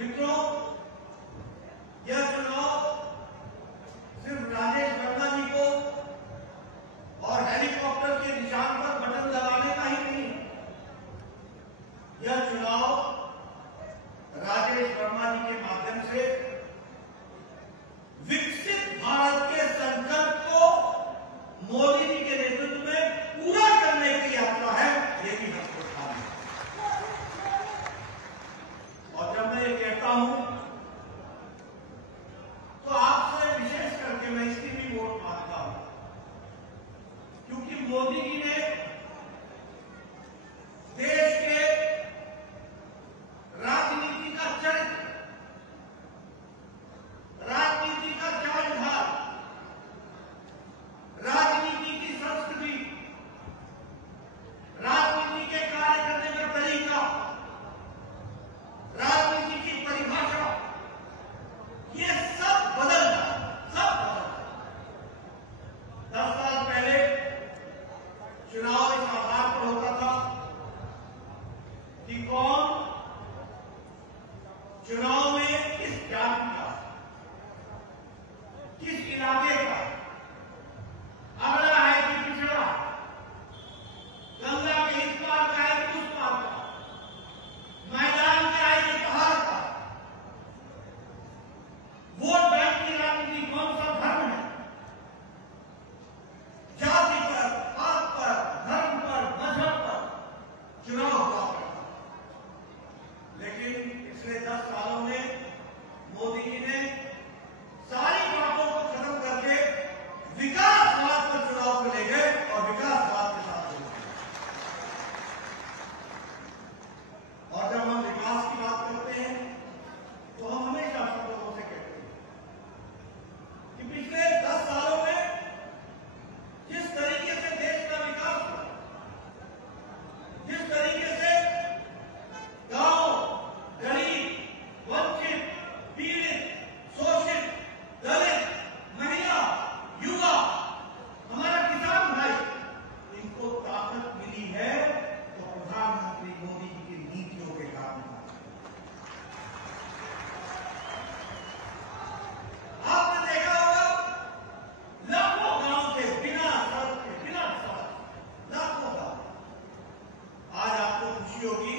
मित्रों, यह चुनाव सिर्फ राजेश वर्मा जी को और हेलीकॉप्टर के निशान पर बटन दबाने का ही नहीं है। यह चुनाव राजेश वर्मा जी के माध्यम से विकसित भारत के संकल्प को मोदी जी के नेतृत्व में पूरा करने की यात्रा है। ये भी हमको ध्यान है। और जब मैं ये कहता हूं तो आपसे विशेष करके मैं इसकी भी वोट मांगता हूं, क्योंकि मोदी जी ने देश के राजनीति का चरित्र, राजनीति का चालढाल, राजनीति की संस्कृति, राजनीति के कार्य करने का तरीका, राजनीति की परिभाषा, ये सब बदल गया, सब बदल गया। 10 साल पहले चुनाव इस आधार पर होता था कि कौन चुनाव में किस जाति का, किस इलाके का, अगला है कि पिछड़ा, गंगा के इस पार का है कि उस पार का, मैदान का है कि पहाड़ का, वोट बैंक की राजनीति, कौन सा धर्म है, जाति पर, पात पर, धर्म पर, मजहब पर चुनाव हुआ करता। लेकिन पिछले 10 सालों में मोदी जी ने सारी बातों को खत्म करके विकासवाद पर चुनाव को ले गए और विकासवाद के साथ ले गए। और जब हम विकास की बात करते हैं तो हम हमेशा सब लोगों से कहते हैं कि पिछले 10 सालों में जिस तरीके से देश का विकास हुआ, जिस तरीके से गांव, गरीब, वंचित, पीड़ित, शोषित, दलित, महिला, युवा, हमारा किसान भाई, इनको ताकत मिली है तो प्रधानमंत्री मोदी जी की नीतियों के कारण। आपने देखा होगा लाखों गांव थे बिना सड़क के, बिना सड़क, लाखों गांव। आज आपको खुशी होगी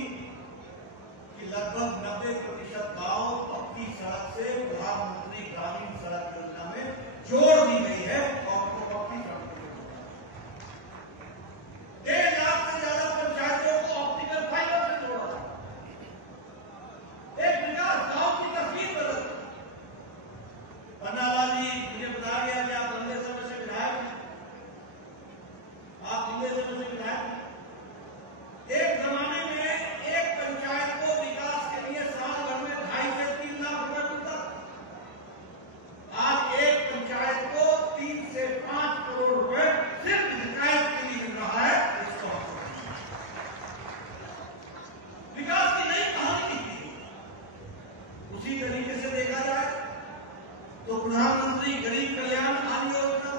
कि लगभग 90% गांव पक्की सड़क से प्रधानमंत्री ग्रामीण सड़क योजना में जोड़ दी गई है और उनको पक्की सड़क पे जोड़ा। 1.5 लाख से ज्यादा पंचायतों को ऑप्टिकल फाइबर से जोड़ा। एक विकास गांव की तस्वीर बदल गई। पन्नालाल जी मुझे बता दिया कि आप लंबे समय से विधायक हैं, आप लंबे समय से विधायक हैं। एक जमाने में एक पंचायत को विकास के लिए साल भर में 2.5 से 3 लाख रुपए मिलता। आज एक पंचायत को 3 से 5 करोड़ रुपए सिर्फ विकास के लिए मिल रहा है। इसको विकास की नई कहानी लिखी है। उसी तरीके से देखा जाए तो प्रधानमंत्री गरीब कल्याण अन्न योजना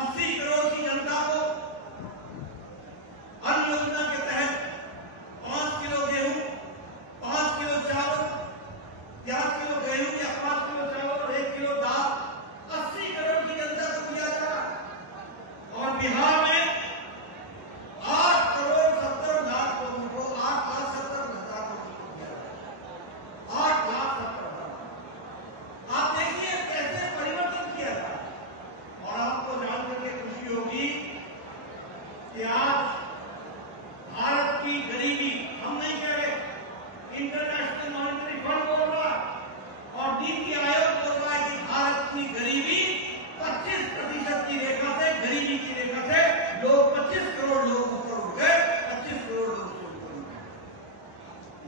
80 करोड़ की जनता को अन्न योजना के तहत 5 किलो गेहूं, 5 किलो चावल, 4 किलो गेहूं या 5 किलो चावल और 1 किलो दाल 80 करोड़ की जनता को दिया जा रहा है। और बिहार में 8 करोड़ 70 लाख लोगों को, 8 लाख 70 हजार लोगों को दिया जा रहा है। 8 लाख 70 हजार। आप देखिए कैसे परिवर्तन किया जा रहा है। और आपको जान करके खुशी होगी कि आज भारत की गरीबी, हम नहीं कह रहे, इंटरनेशनल मॉनिटरी फंड बोल रहा और नीति आयोग बोल रहा है कि भारत की गरीबी 25% की रेखा से, गरीबी की रेखा से लोग 25 करोड़ लोग ऊपर उठ गए, 25 करोड़ लोग ऊपर उठ गए।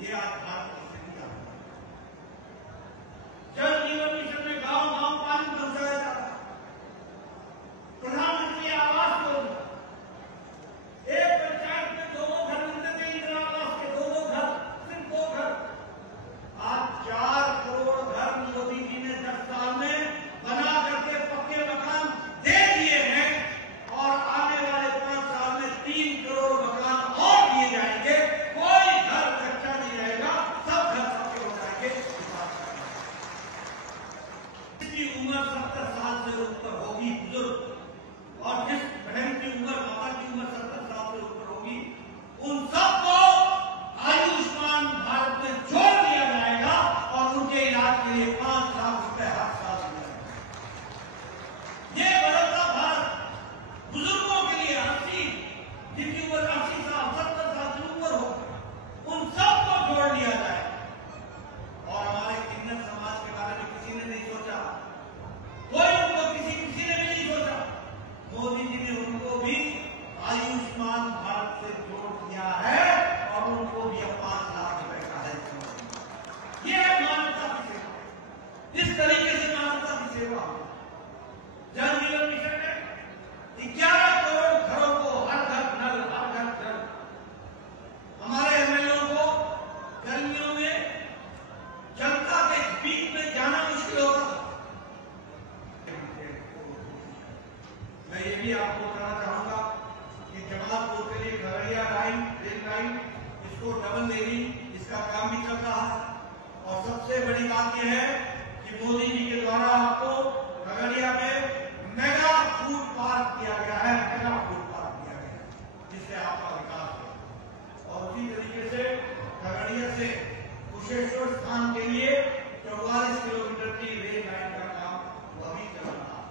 ये आज भारत की स्थिति आ रही है। जल जीवन मिशन में गांव गांव पानी पहुंचाया जा रहा है। प्रधानमंत्री आवास योजना, एक पंचायत में 2 घर मिलते थे, इंदिरा आवास के 2 घर, सिर्फ 2 घर। आज 4 करोड़ घर मोदी जी ने 10 साल में बना करके बड़ी बात यह है कि मोदी जी के द्वारा आपको खगड़िया में मेगा फूड पार्क किया गया है, मेगा फूड पार्क किया गया है, जिससे आपका विकास हो। और उसी तरीके से खगड़िया से कुशेश्वर स्थान के लिए 44 किलोमीटर की रेल लाइन का काम वो अभी चल रहा है।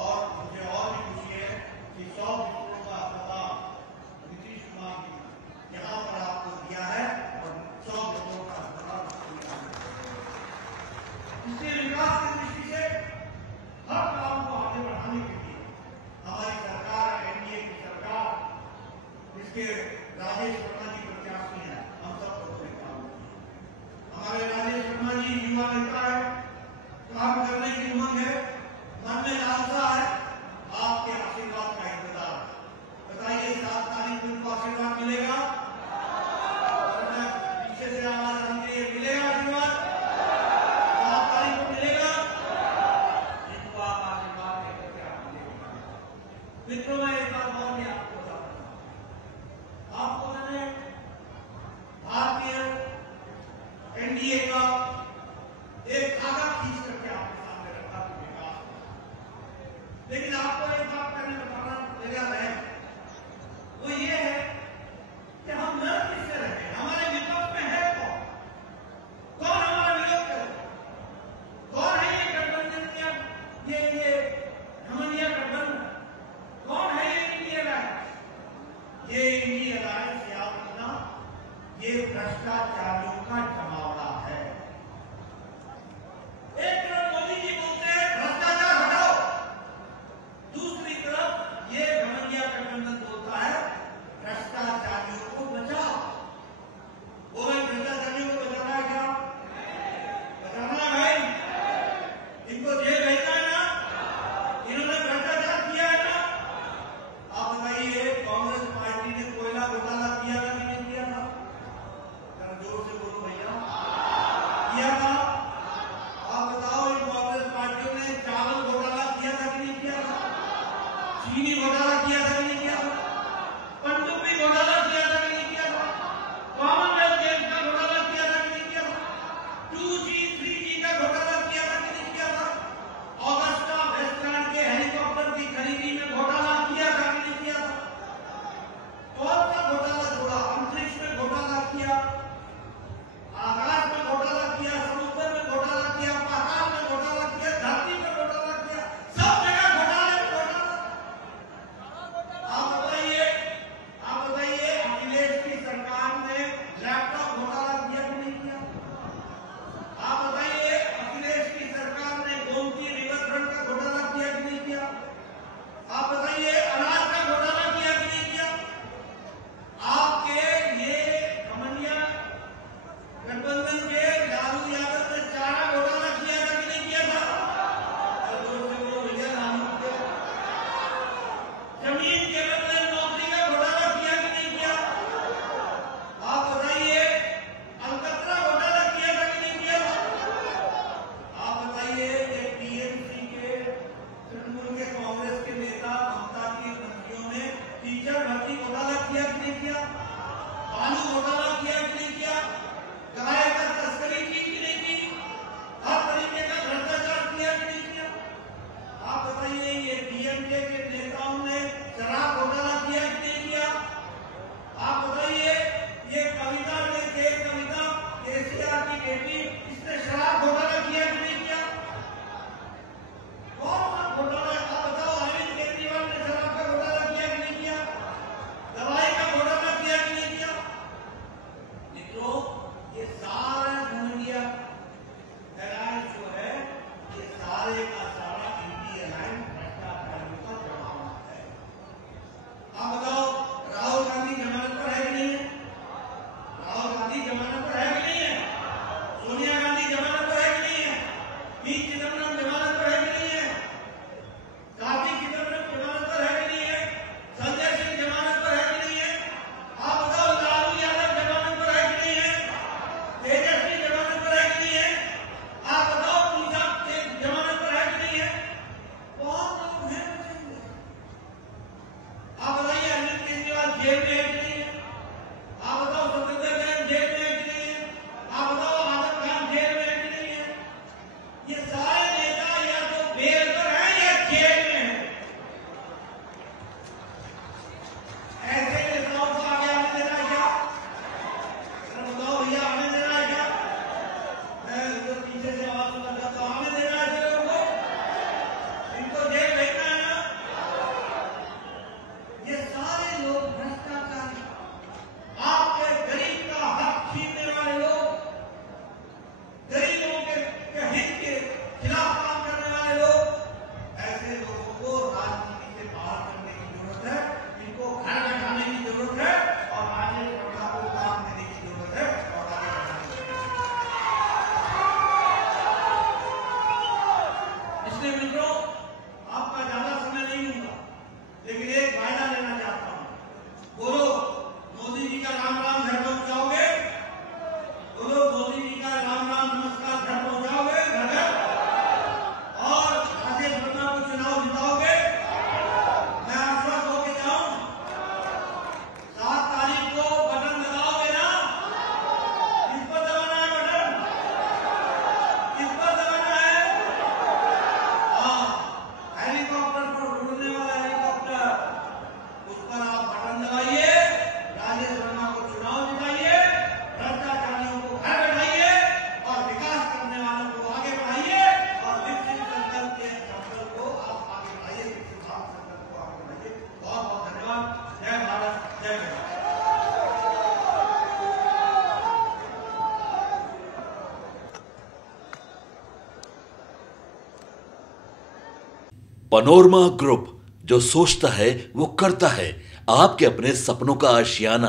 और मुझे और भी खुशी है कि 100 बिस्तरों का अस्पताल नीतीश कुमार जी यहाँ पर आपको दिया है और 100 बिस्तरों का अस्पताल दिया है। इसलिए विकास की दृष्टि से हर काम को आगे बढ़ाने के लिए हमारी सरकार, एनडीए की सरकार, जिसके राजेश वर्मा जी प्रत्याशी हैं, हम सब लोगों ने काम किया। हमारे राजेश वर्मा जी युवा नेता है, काम करने की उमंग है, मन में लालसा है, आपके आशीर्वाद का इंतजार है। बताइए 7 तारीख को इनको आशीर्वाद मिलेगा? और मैं पीछे से आवाज आनी चाहिए, मिलेगा आशीर्वाद? 7 तारीख को मिलेगा? इनको आप आशीर्वाद देकर के आप मिलेगा। मित्रों, मैं एक बात और भी आपको बताता हूं। आपको मैंने भारतीय एनडीए का एक धागा खींच करके आपके सामने रखा कि विकास हो। लेकिन आपको एक बात मैंने बताना लगा है, वो ये है कि हम लड़ किससे रहे हैं? हमारे विपक्ष में है कौन? कौन हमारा विरोध करे? कौन है ये गठबंधन? ये घमंडिया गठबंधन कौन है? ये इंडिया अलायंस, ये इंडिया अलायंस याद रखना, ये भ्रष्टाचारियों का जमावड़ा है। एक तरफ मोदी जी बोलते हैं भ्रष्टाचार हटाओ, दूसरी तरफ ये घमंडिया गठबंधन बोलता है भ्रष्टाचारियों को बचाओ। वो भाई भ्रष्टाचारियों को बचाना है क्या? बचाना है भाई? इनको जेल भेजना है ना? इन्होंने भ्रष्टाचार किया है ना? आप बताइए, कांग्रेस पार्टी ने कोयला घोटाला किया था कि नहीं किया था? जरा जोर से बोलो भैया, किया था? आप बताओ, इन कांग्रेस पार्टियों ने चावल घोटाला किया था कि नहीं किया था? चीनी घोटाला किया था कि नहीं किया था? पनडुब्बी घोटाला किया था कि नहीं किया था? कॉमनवेल्थ गेम्स का घोटाला किया था कि नहीं किया था? 2G 3G का घोटाला किया था कि नहीं किया था? ऑगस्टा वेस्टलैंड के हेलीकॉप्टर की खरीदी में घोटाला किया था कि नहीं किया था? कौन सा घोटाला छोड़ा? अंतरिक्ष में घोटाला किया, आकाश में घोटाला किया, समुद्र पीछे से आवाज सुना तो हमें देना है लोगों को, इनको जेल भेजना है ना। ये सारे लोग भ्रष्टाचारी, आपके गरीब का हक छीनने वाले लोग, गरीबों के हित के खिलाफ काम करने वाले लोग, ऐसे लोगों को राजनीति से बाहर करने की जरूरत है। इनको घर बैठाने की जरूरत है और राजेश प्रताप को काम देने की जरूरत है और आगे बढ़ाने की जरूरत है। इसलिए मित्रों, आपका ज्यादा समय नहीं लूंगा, लेकिन एक वायदा लेना चाहता हूं। बोलो मोदी जी का राम राम घर पहुंचाओगे? बोलो मोदी जी का राम राम नमस्कार घर पहुंचाओगे घर घर? और राजेश वर्मा को चुनाव जिताओगे? मैं आश्वस्त होके जाऊं, 7 तारीख को बटन दबाओगे ना? किस पर दबाना है बटन? किस पर दबाना है? हाँ, हेलीकॉप्टर पर उड़ने वाला हेलीकॉप्टर, उस पर आप बटन दबाइए, राजेश वर्मा को चुनाव जिताइए, भ्रष्टाचारियों को घर बैठाइए और विकास करने वालों को आगे बढ़ाइए और विकसित संकल्प के संकल्प को आप आगे बढ़ाइए, विकसित भारत संकल्प को आगे बढ़ाइए। बहुत बहुत धन्यवाद। जय भारत, जय भारत। पनोरमा ग्रुप, जो सोचता है वो करता है। आपके अपने सपनों का आशियाना।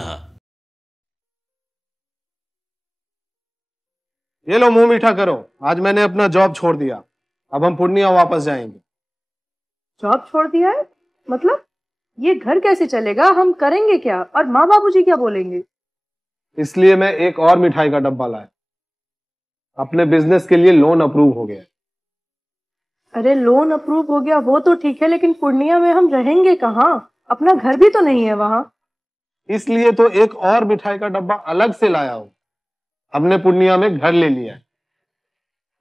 ये लो मुंह मीठा करो, आज मैंने अपना जॉब छोड़ दिया, अब हम पूर्णिया वापस जाएंगे। जॉब छोड़ दिया है? मतलब ये घर कैसे चलेगा? हम करेंगे क्या? और माँ बाबूजी क्या बोलेंगे? इसलिए मैं एक और मिठाई का डब्बा लाया। अपने बिजनेस के लिए लोन अप्रूव हो गया। अरे लोन अप्रूव हो गया वो तो ठीक है, लेकिन पूर्णिया में हम रहेंगे कहाँ? अपना घर भी तो नहीं है वहाँ। इसलिए तो एक और मिठाई का डब्बा अलग से लाया हूँ। हमने पूर्णिया में घर ले लिया है,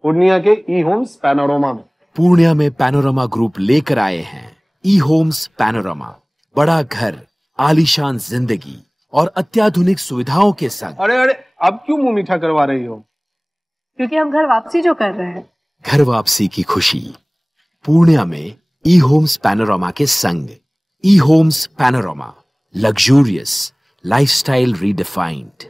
पूर्णिया के ई होम्स पैनोरमा में। पूर्णिया में पैनोरमा ग्रुप लेकर आए हैं ई होम्स पैनोरमा। बड़ा घर, आलीशान जिंदगी और अत्याधुनिक सुविधाओं के संग। अरे अरे, अब क्यों मुंह मीठा करवा रही हो? क्योंकि हम घर वापसी जो कर रहे हैं। घर वापसी की खुशी पूर्णिया में ई होम्स पैनोरमा के संग। E homes panorama, luxurious lifestyle redefined.